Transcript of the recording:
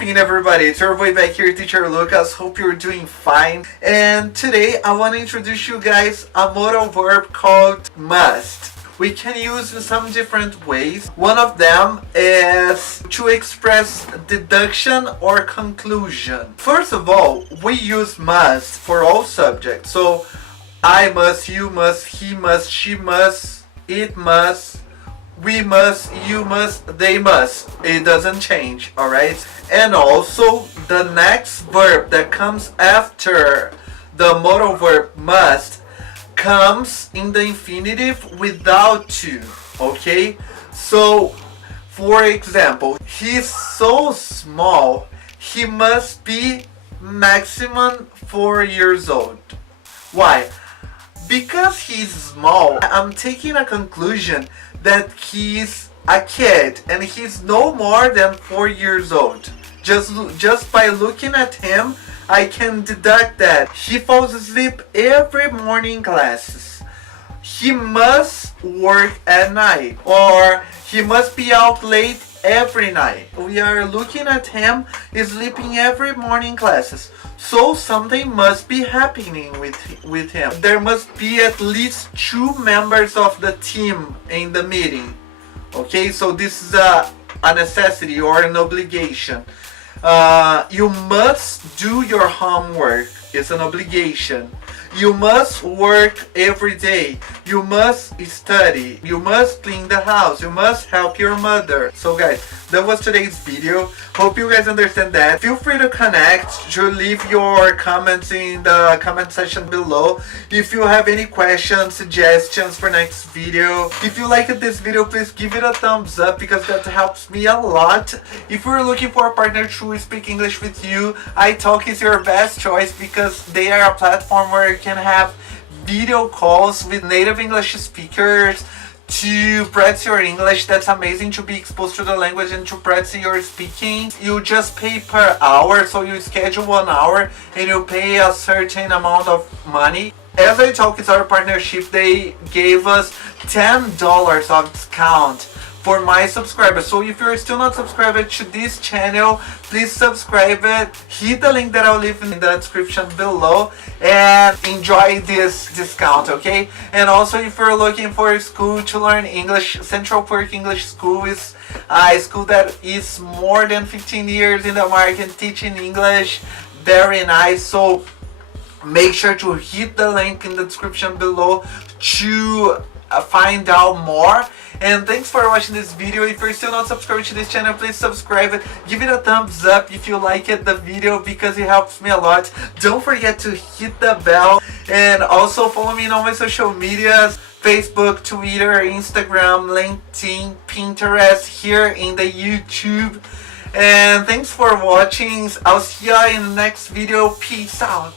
popping, everybody? It's your boy back here, teacher Lucas. Hope you're doing fine. And today I want to introduce you guys a modal verb called must. We can use in some different ways. One of them is to express deduction or conclusion. First of all, we use must for all subjects. So I must, you must, he must, she must, it must, we must, you must, they must. It doesn't change, alright? And also, the next verb that comes after the modal verb must comes in the infinitive without to, okay? So, for example, he's so small, he must be maximum 4 years old. Why? Because he's small, I'm taking a conclusion that he's a kid and he's no more than 4 years old. Just by looking at him, I can deduct that he falls asleep every morning classes. He must work at night, or he must be out late every night. We are looking at him sleeping every morning classes. So something must be happening with him. There must be at least 2 members of the team in the meeting. Okay, so this is a necessity or an obligation. You must do your homework. It's an obligation. You must work every day. You must study. You must clean the house. You must help your mother. So guys, that was today's video. Hope you guys understand that. Feel free to connect, to leave your comments in the comment section below. If you have any questions, suggestions for next video. If you liked this video, please give it a thumbs up because that helps me a lot. If you're looking for a partner to speak English with you, iTalk is your best choice because they are a platform where you can have video calls with native English speakers to practice your English. That's amazing, to be exposed to the language and to practice your speaking. You just pay per hour, so you schedule 1 hour and you pay a certain amount of money. As iTalk is our partnership, they gave us $10 of discount for my subscribers. So if you're still not subscribed to this channel, please subscribe it. Hit the link that I'll leave in the description below and enjoy this discount, okay? And also, if you're looking for a school to learn English, Central Park English School is a school that is more than 15 years in the market teaching English. Very nice. So make sure to hit the link in the description below to find out more. And thanks for watching this video. If you're still not subscribed to this channel, please subscribe it. Give it a thumbs up if you like the video because it helps me a lot. Don't forget to hit the bell and also follow me on all my social medias: Facebook, Twitter, Instagram, LinkedIn, Pinterest, here in the YouTube. And thanks for watching. I'll see you in the next video. Peace out.